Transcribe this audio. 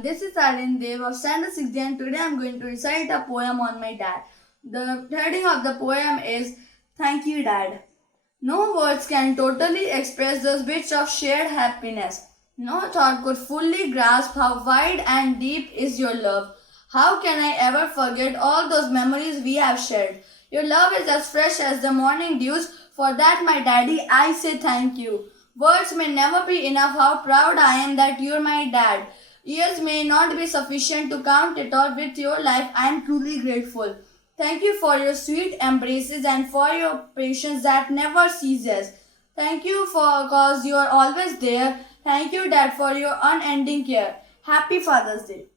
everyone, this is ARYAN DEV of Standard 6 and today I am going to recite a poem on my dad. The heading of the poem is Thank You Dad. No words can totally express the bits of shared happiness. No thought could fully grasp how wide and deep is your love. How can I ever forget all those memories we have shared? Your love is as fresh as the morning dews. For that, my daddy, I say thank you. Words may never be enough how proud I am that you're my dad. Years may not be sufficient to count it all. With your life, I am truly grateful. Thank you for your sweet embraces and for your patience that never ceases. Thank you for cause you are always there. Thank you, Dad, for your unending care. Happy Father's Day.